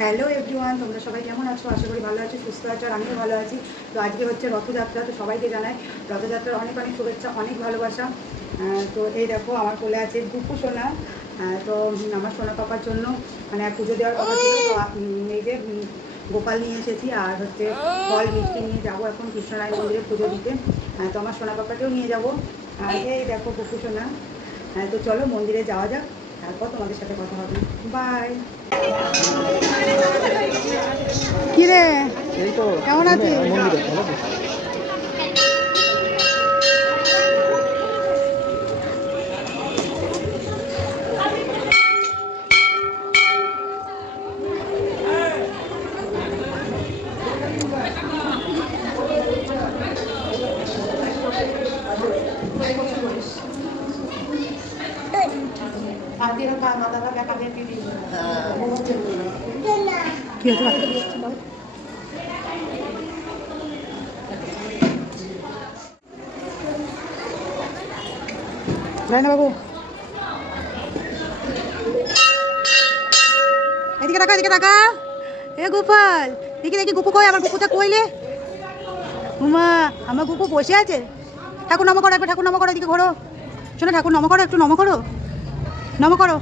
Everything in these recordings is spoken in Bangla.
হ্যালো এভরিওয়ান, তোমরা সবাই কেমন আছো? আশা করি ভালো আছো, সুস্থ আছো, আর আমিও ভালো আছি। তো আজকে হচ্ছে রথযাত্রা, তো সবাইকে জানাই রথযাত্রার অনেক অনেক শুভেচ্ছা, অনেক ভালোবাসা। তো এই দেখো আমার কোলে আছে দুপু সোনা। তো আমার সোনা পাপার জন্য মানে পুজো দেওয়ার কথা ছিল, তো এই যে গোপাল নিয়ে এসেছি, আর হচ্ছে ফল মিষ্টি নিয়ে যাবো এখন কৃষ্ণরায় মন্দিরে পুজো দিতে। তো আমার সোনা পাপাকেও নিয়ে যাবো। আর এই দেখো দুপু সোনা। তো চলো মন্দিরে যাওয়া যাক, তারপর তোমাদের সাথে কথা হবে। বাই। কি রে, কেমন আছিস? কি হচ্ছে রায়না বাবু? এদিকে তাকা, এদিকে তাকা। এ গোপাল, দেখি দেখি গুপু কই, আমার গুপুটা কইলে? উমা, আমার গুপু বসে আছে। ঠাকুর নম করো, একটু ঠাকুর নম করো, এদিকে ঘোরো। শোনো, ঠাকুর নম করো, একটু নম করো, নম করো,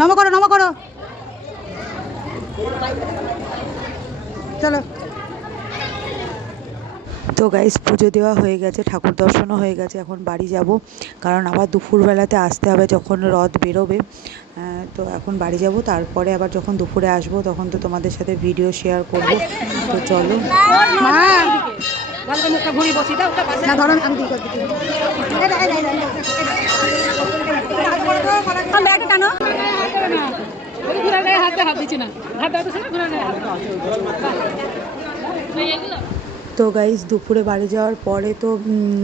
নম করো, নম করো। চলো। তো গাইস, পুজো দেওয়া হয়ে গেছে, ঠাকুর দর্শনও হয়ে গেছে, এখন বাড়ি যাব, কারণ আবার দুপুরবেলাতে আসতে হবে যখন রথ বেরোবে। তো এখন বাড়ি যাব, তারপরে আবার যখন দুপুরে আসবো তখন তো তোমাদের সাথে ভিডিও শেয়ার করব। তো চলো। তো গাইস, দুপুরে বাড়ি যাওয়ার পরে তো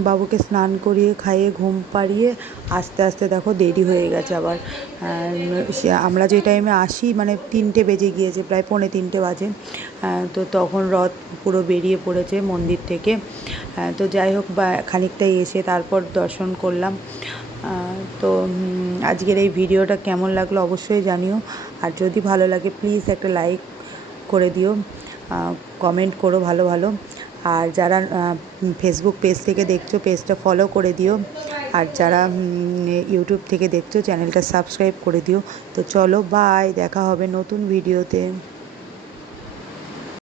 বাবুকে স্নান করিয়ে খাইয়ে ঘুম পাড়িয়ে আস্তে আস্তে দেখো দেরি হয়ে গেছে আবার। আমরা যে টাইমে আসি মানে 3টে বেজে গিয়েছে, প্রায় 2:45 বাজে। তো তখন রথ পুরো বেরিয়ে পড়েছে মন্দির থেকে। তো যাই হোক, খানিকটাই এসে তারপর দর্শন করলাম। তো আজকের এই ভিডিওটা কেমন লাগলো অবশ্যই জানিও, আর যদি ভালো লাগে প্লিজ একটা লাইক করে দিও, কমেন্ট করো ভালো ভালো। আর যারা ফেসবুক পেজ থেকে দেখছো পেজটা ফলো করে দিও, আর যারা ইউটিউব থেকে দেখছো চ্যানেলটা সাবস্ক্রাইব করে দিও। তো চলো, বাই, দেখা হবে নতুন ভিডিওতে।